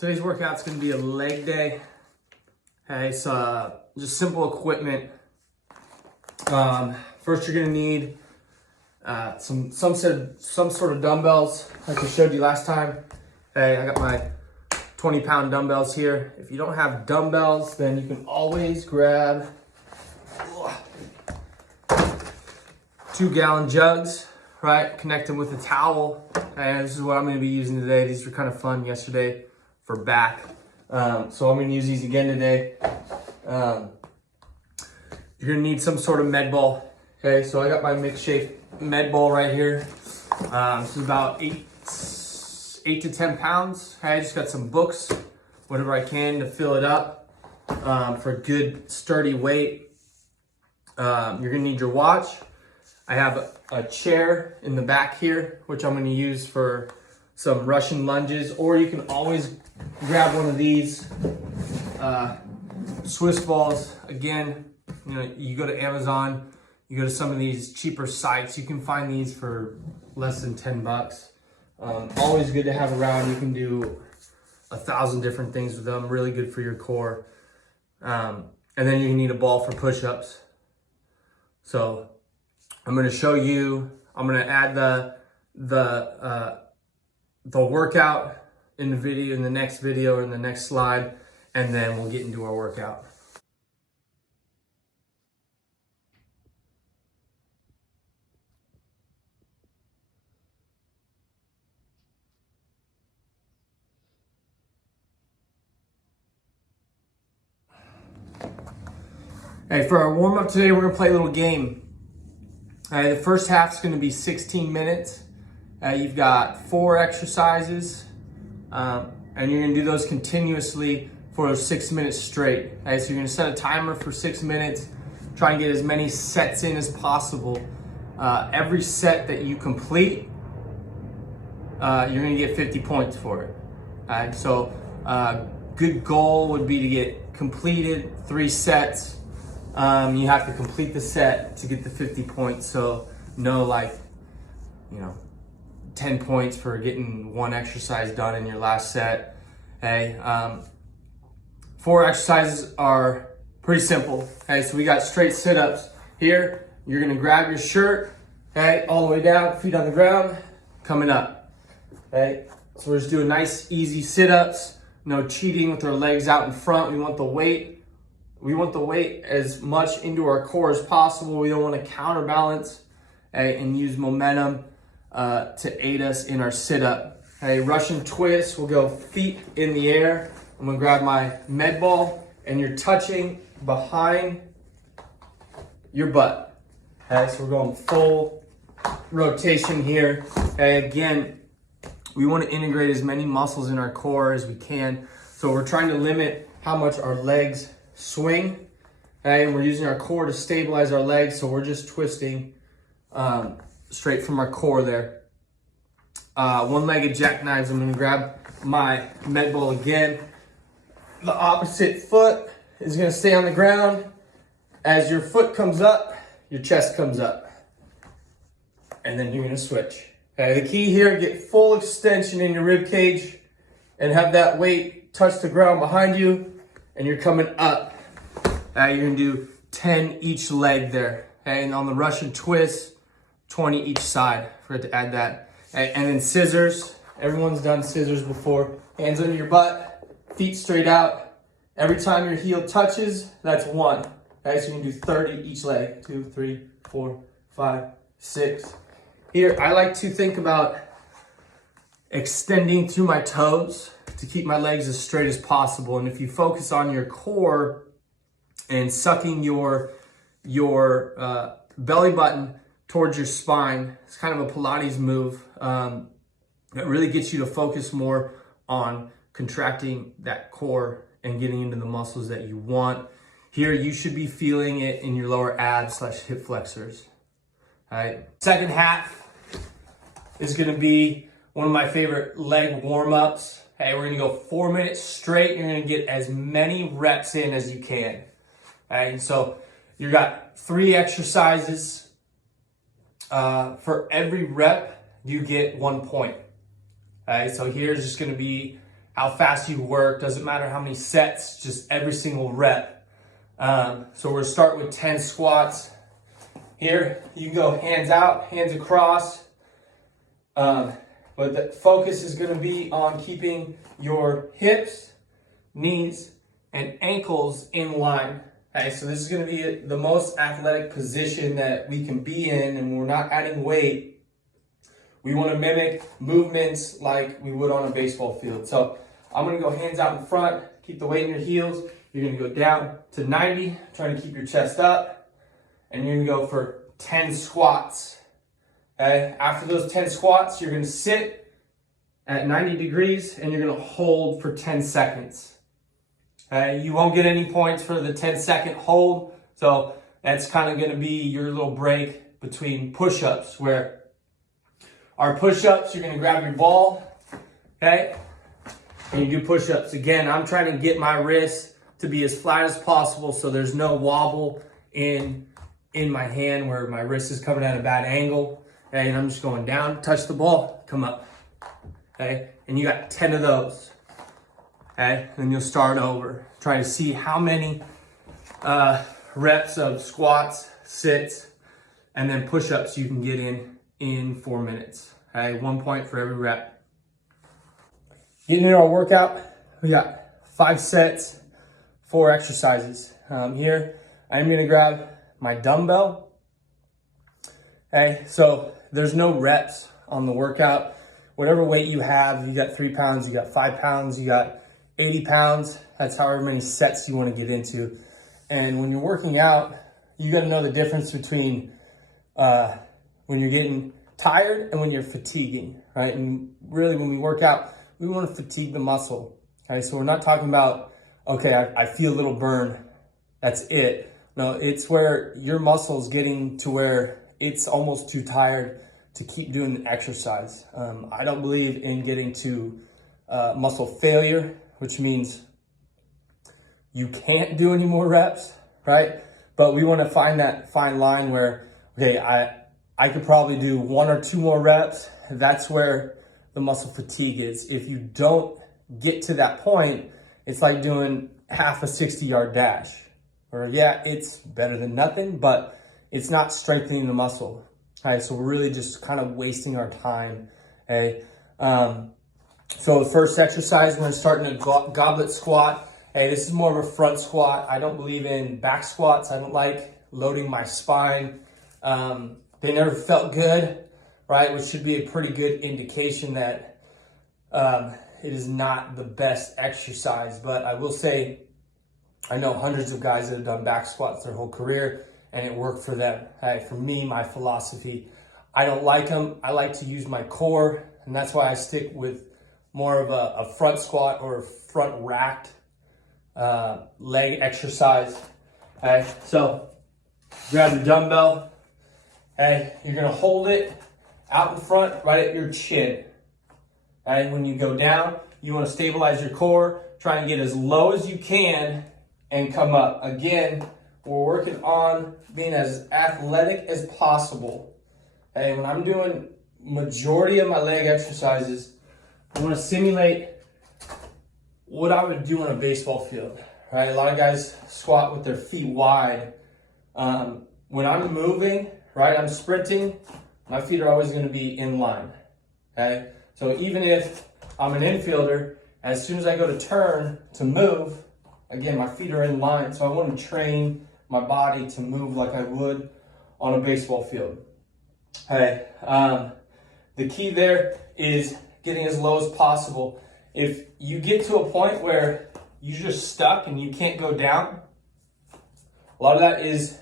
Today's workout's gonna be a leg day. Okay, it's just simple equipment. First you're gonna need some sort of dumbbells, like I showed you last time. Okay, I got my 20-pound dumbbells here. If you don't have dumbbells, then you can always grab 2-gallon jugs, right? Connect them with a towel. And this is what I'm gonna be using today. These were kind of fun yesterday for back. So I'm gonna use these again today. You're gonna need some sort of med ball. Okay, so I got my McShape med ball right here. This is about 8 to 10 pounds. Okay, I just got some books, whatever I can to fill it up for a good sturdy weight. You're gonna need your watch. I have a chair in the back here, which I'm gonna use for some Russian lunges, or you can always grab one of these Swiss balls. Again, you know, you go to Amazon, you go to some of these cheaper sites, you can find these for less than 10 bucks. Always good to have around. You can do 1,000 different things with them. Really good for your core. And then you need a ball for push-ups. So I'm going to show you, I'm going to add the workout in the video, in the next video, or in the next slide, and then we'll get into our workout. Hey, for our warm-up today, we're gonna play a little game. The first half is gonna be 16 minutes. You've got 4 exercises, and you're gonna do those continuously for 6 minutes straight. So you're gonna set a timer for 6 minutes, try and get as many sets in as possible. Every set that you complete, you're gonna get 50 points for it. So good goal would be to get completed 3 sets. You have to complete the set to get the 50 points. So no, 10 points for getting 1 exercise done in your last set. Okay. 4 exercises are pretty simple. Okay, so we got straight sit-ups here. You're gonna grab your shirt, okay, all the way down, feet on the ground, coming up. Okay, so we're just doing nice, easy sit-ups. No cheating with our legs out in front. We want the weight as much into our core as possible. We don't want to counterbalance and use momentum to aid us in our sit-up. Okay, Russian twist, we'll go feet in the air. I'm gonna grab my med ball, and you're touching behind your butt. Okay, so we're going full rotation here. Okay, again, we want to integrate as many muscles in our core as we can. So we're trying to limit how much our legs swing. Okay, and we're using our core to stabilize our legs, so we're just twisting straight from our core there. One-legged jackknives. I'm gonna grab my med ball again. The opposite foot is gonna stay on the ground. As your foot comes up, your chest comes up. And then you're gonna switch. Okay, the key here, get full extension in your rib cage and have that weight touch the ground behind you, and you're coming up. You're gonna do 10 each leg there. Okay, and on the Russian twist, 20 each side. Forgot to add that. And then scissors. Everyone's done scissors before. Hands under your butt, feet straight out. Every time your heel touches, that's 1. Okay, so you can do 30 each leg. 2, 3, 4, 5, 6. Here, I like to think about extending through my toes to keep my legs as straight as possible. And if you focus on your core and sucking your belly button towards your spine, it's kind of a Pilates move. It really gets you to focus more on contracting that core and getting into the muscles that you want. Here, you should be feeling it in your lower abs / hip flexors. All right. Second half is gonna be one of my favorite leg warm-ups. Hey, we're gonna go 4 minutes straight. You're gonna get as many reps in as you can. All right, and so you got 3 exercises. For every rep, you get 1 point. All right, so here's just gonna be how fast you work, doesn't matter how many sets, just every single rep. So we're gonna start with 10 squats. Here, you can go hands out, hands across. But the focus is gonna be on keeping your hips, knees, and ankles in line. Okay, so this is gonna be the most athletic position that we can be in, and we're not adding weight. We wanna mimic movements like we would on a baseball field. So I'm gonna go hands out in front, keep the weight in your heels. You're gonna go down to 90, trying to keep your chest up, and you're gonna go for 10 squats. Okay, after those 10 squats, you're gonna sit at 90 degrees and you're gonna hold for 10 seconds. Okay, you won't get any points for the 10-second hold, so that's kind of gonna be your little break between push-ups, where our push-ups, you're gonna grab your ball, okay, and you do push-ups. Again, I'm trying to get my wrists to be as flat as possible so there's no wobble in my hand where my wrist is coming at a bad angle. Okay, and I'm just going down, touch the ball, come up. Okay, and you got 10 of those. Okay, and then you'll start over. Try to see how many reps of squats, sits, and then push-ups you can get in 4 minutes. Okay, 1 point for every rep. Getting into our workout, we got 5 sets, 4 exercises. Here, I'm gonna grab my dumbbell. Okay, so there's no reps on the workout. Whatever weight you have, you got 3 pounds, you got 5 pounds, you got 80 pounds. That's however many sets you wanna get into. And when you're working out, you gotta know the difference between when you're getting tired and when you're fatiguing, right? And really when we work out, we wanna fatigue the muscle. Okay, so we're not talking about, okay, I feel a little burn, that's it. No, it's where your muscle's getting to where it's almost too tired to keep doing the exercise. I don't believe in getting to muscle failure, which means you can't do any more reps, right? But we wanna find that fine line where, okay, I could probably do 1 or 2 more reps. That's where the muscle fatigue is. If you don't get to that point, it's like doing half a 60-yard dash. Or yeah, it's better than nothing, but it's not strengthening the muscle. Okay, so we're really just kind of wasting our time. Okay, so the first exercise, we're gonna start in a goblet squat. Hey, this is more of a front squat. I don't believe in back squats. I don't like loading my spine. They never felt good, right? Which should be a pretty good indication that it is not the best exercise. But I will say, I know hundreds of guys that have done back squats their whole career and it worked for them. Hey, for me, my philosophy, I don't like them. I like to use my core, and that's why I stick with more of a front squat or a front racked leg exercise. Okay, so grab your dumbbell. Okay, you're gonna hold it out in front, right at your chin. Okay, when you go down, you wanna stabilize your core, try and get as low as you can and come up. Again, we're working on being as athletic as possible. Okay, when I'm doing majority of my leg exercises, I wanna simulate what I would do on a baseball field, right? A lot of guys squat with their feet wide. When I'm moving, right, I'm sprinting, my feet are always gonna be in line, okay? So even if I'm an infielder, as soon as I go to turn to move, again, my feet are in line, so I want to train my body to move like I would on a baseball field. Okay, the key there is getting as low as possible. If you get to a point where you're just stuck and you can't go down, a lot of that is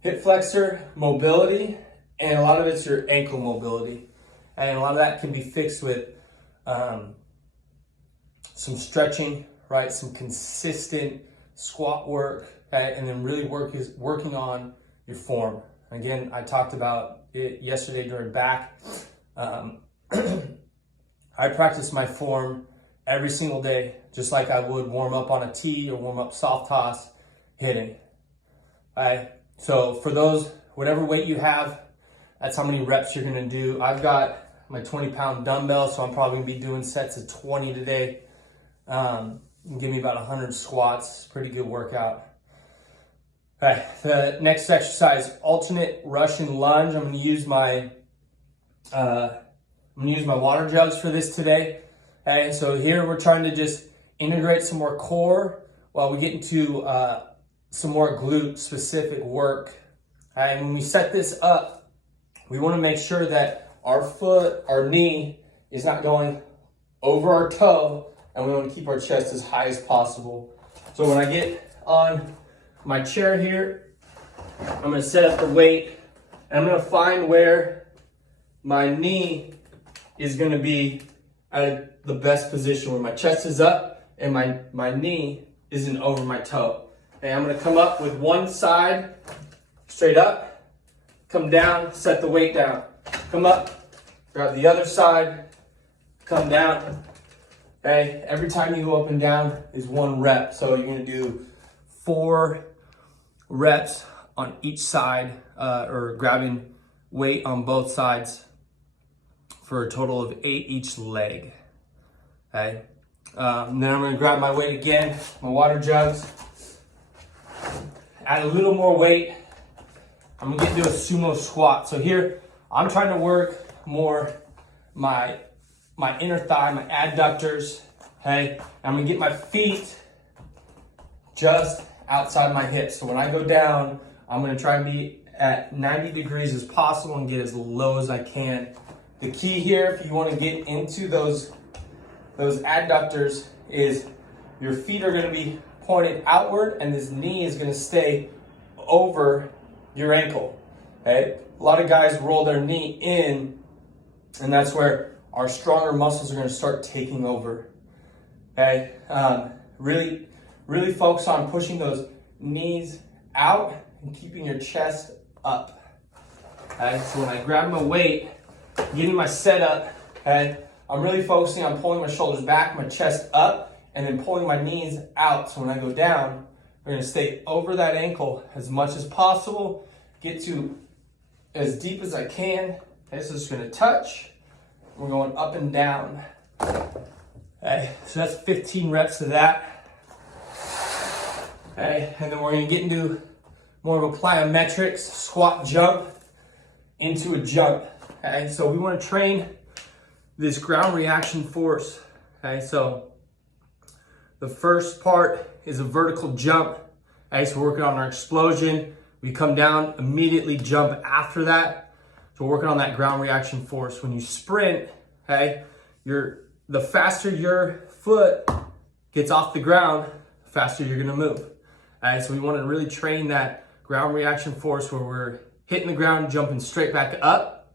hip flexor mobility, and a lot of it's your ankle mobility. And a lot of that can be fixed with some stretching, right? Some consistent squat work, okay? And then really working on your form. Again, I talked about it yesterday during back. I practice my form every single day, just like I would warm up on a tee or warm up soft toss hitting. Okay? So for those, whatever weight you have, that's how many reps you're gonna do. I've got my 20-pound dumbbell, so I'm probably gonna be doing sets of 20 today. Give me about 100 squats. Pretty good workout. All right, the next exercise, alternate Russian lunge. I'm gonna use my water jugs for this today. Okay, so here we're trying to just integrate some more core while we get into some more glute specific work. Okay, and when we set this up, we wanna make sure that our knee is not going over our toe, and we wanna keep our chest as high as possible. So when I get on my chair here, I'm gonna set up the weight, and I'm gonna find where my knee is gonna be at the best position, where my chest is up and my knee isn't over my toe. And I'm gonna come up with one side, straight up, come down, set the weight down. Come up, grab the other side, come down. Okay, every time you go up and down is 1 rep. So you're gonna do 4 reps on each side, or grabbing weight on both sides for a total of 8 each leg. Okay, then I'm gonna grab my weight again, my water jugs, add a little more weight. I'm gonna get into a sumo squat. So here, I'm trying to work more my inner thigh, my adductors. Okay, I'm gonna get my feet just outside my hips. So when I go down, I'm gonna try and be at 90 degrees as possible and get as low as I can. The key here, if you wanna get into those adductors, is your feet are gonna be pointed outward and this knee is gonna stay over your ankle, okay? A lot of guys roll their knee in, and that's where our stronger muscles are gonna start taking over, okay? Really focus on pushing those knees out and keeping your chest up. Okay, so when I grab my weight, getting my setup, okay, I'm really focusing on pulling my shoulders back, my chest up, and then pulling my knees out. So when I go down, we're gonna stay over that ankle as much as possible, get to as deep as I can. Okay, so it's gonna touch. We're going up and down. Okay, so that's 15 reps of that. Okay, and then we're gonna get into more of a plyometrics, squat jump into a jump. Okay, so we wanna train this ground reaction force. Okay, so the first part is a vertical jump. Okay, so we're working on our explosion. We come down, immediately jump after that. So we're working on that ground reaction force. When you sprint, okay, the faster your foot gets off the ground, the faster you're gonna move. Alright, so we want to really train that ground reaction force where we're hitting the ground, jumping straight back up.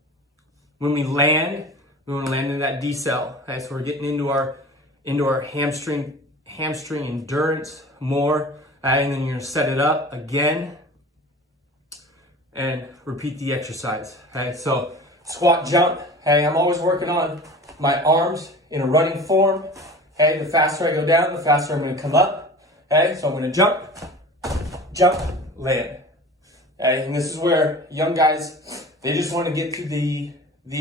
When we land, we want to land in that decel. Okay, so we're getting into our hamstring endurance more. And then you're gonna set it up again and repeat the exercise. Okay, so squat jump. Hey, I'm always working on my arms in a running form. Okay, the faster I go down, the faster I'm gonna come up. Okay, so I'm gonna jump, land. Okay, and this is where young guys, they just want to get through the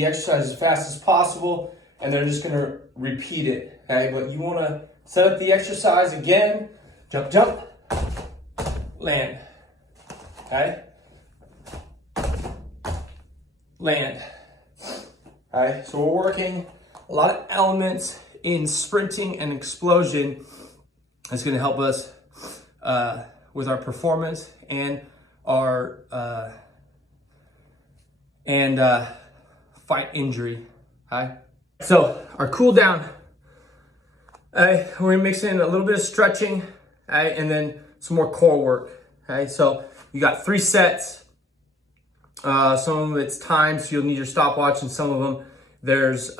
exercise as fast as possible, and they're just gonna repeat it. Okay, but you wanna set up the exercise again, jump, land. Okay, land. Okay, so we're working a lot of elements in sprinting and explosion. That's gonna help us with our performance and our fight injury. Okay? So our cool down, we're gonna mix in a little bit of stretching, and then some more core work. Okay, so you got 3 sets. Some of them it's time, so you'll need your stopwatch, and some of them there's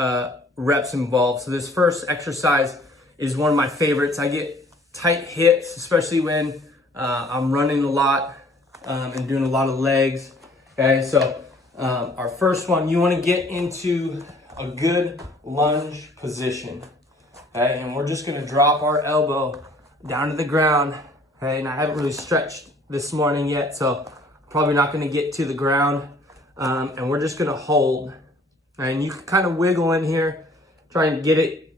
reps involved. So this first exercise is one of my favorites. I get tight hips, especially when I'm running a lot and doing a lot of legs. Okay, so our first one, you want to get into a good lunge position. Okay, and we're just going to drop our elbow down to the ground. Okay, and I haven't really stretched this morning yet, so probably not going to get to the ground. And we're just going to hold. And you can kind of wiggle in here, try and get it.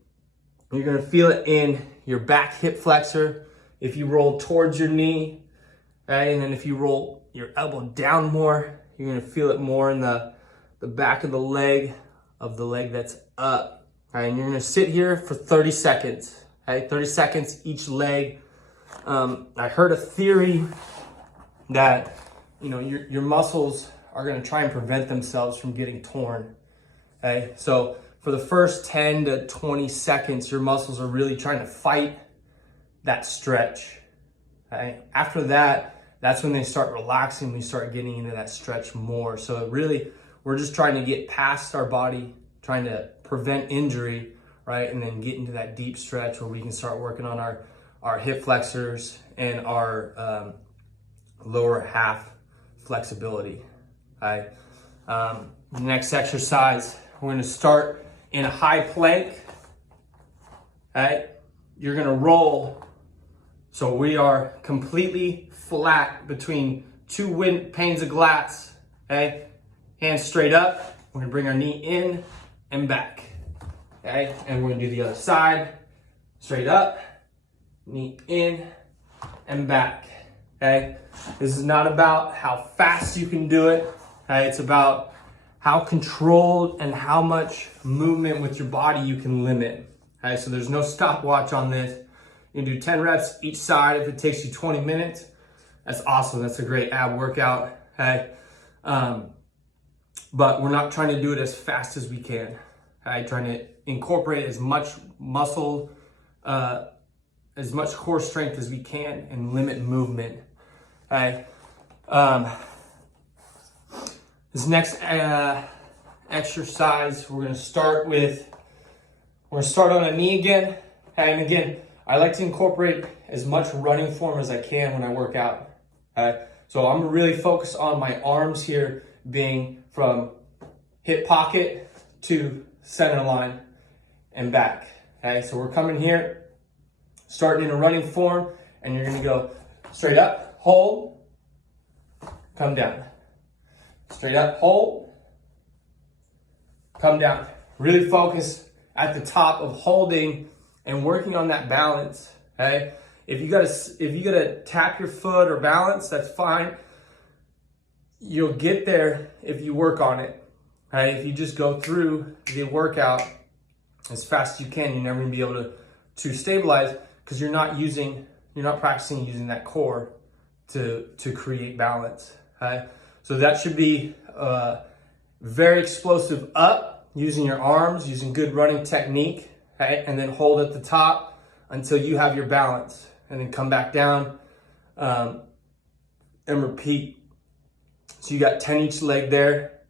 You're going to feel it in your back hip flexor. If you roll towards your knee, right? And then if you roll your elbow down more, you're gonna feel it more in the back of the leg that's up. All right, and you're gonna sit here for 30 seconds, okay? 30 seconds each leg. I heard a theory that, you know, your muscles are gonna try and prevent themselves from getting torn, okay? So for the first 10 to 20 seconds, your muscles are really trying to fight that stretch, okay? After that, that's when they start relaxing, we start getting into that stretch more. So really, we're just trying to get past our body, trying to prevent injury, right? And then get into that deep stretch where we can start working on our hip flexors and our lower half flexibility, okay? The next exercise, we're gonna start in a high plank, okay? You're gonna roll. So we are completely flat between two panes of glass, okay? Hands straight up. We're gonna bring our knee in and back, okay? And we're gonna do the other side. Straight up, knee in and back, okay? This is not about how fast you can do it, okay? It's about how controlled and how much movement with your body you can limit, okay? So there's no stopwatch on this. You can do 10 reps each side. If it takes you 20 minutes, that's awesome. That's a great ab workout, okay? But we're not trying to do it as fast as we can, okay? Trying to incorporate as much muscle, as much core strength as we can and limit movement, okay? This next exercise, we're gonna start on a knee again, okay? And again, I like to incorporate as much running form as I can when I work out. So I'm really focused on my arms here being from hip pocket to center line and back. Okay, so we're coming here, starting in a running form, and you're gonna go straight up, hold, come down. Straight up, hold, come down. Really focus at the top of holding and working on that balance, okay? If you gotta tap your foot or balance, that's fine. You'll get there if you work on it, okay? If you just go through the workout as fast as you can, you're never gonna be able to stabilize because you're not practicing using that core to create balance, okay? So that should be very explosive up, using your arms, using good running technique, okay? And then hold at the top until you have your balance, and then come back down and repeat. So you got 10 each leg there,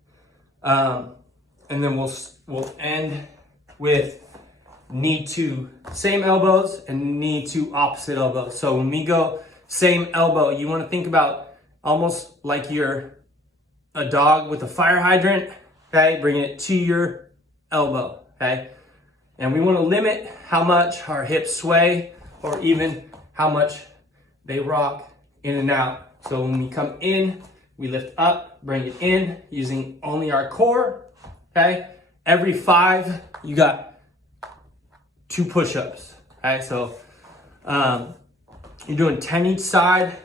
and then we'll end with knee to same elbows and knee to opposite elbows. So when we go same elbow, you want to think about almost like you're a dog with a fire hydrant, okay? Bringing it to your elbow, okay? And we want to limit how much our hips sway or even how much they rock in and out. So when we come in, we lift up, bring it in using only our core, okay? Every 5, you got 2 push-ups, okay? So you're doing 10 each side.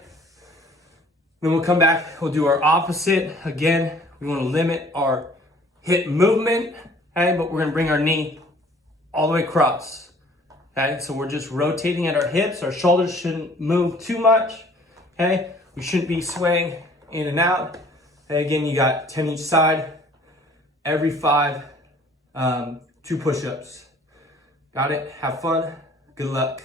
Then we'll come back, we'll do our opposite. Again, we want to limit our hip movement, okay? But we're gonna bring our knee all the way across, okay? So we're just rotating at our hips. Our shoulders shouldn't move too much, okay? We shouldn't be swaying in and out. And again, you got 10 each side. Every 5, 2 push-ups. Got it? Have fun. Good luck.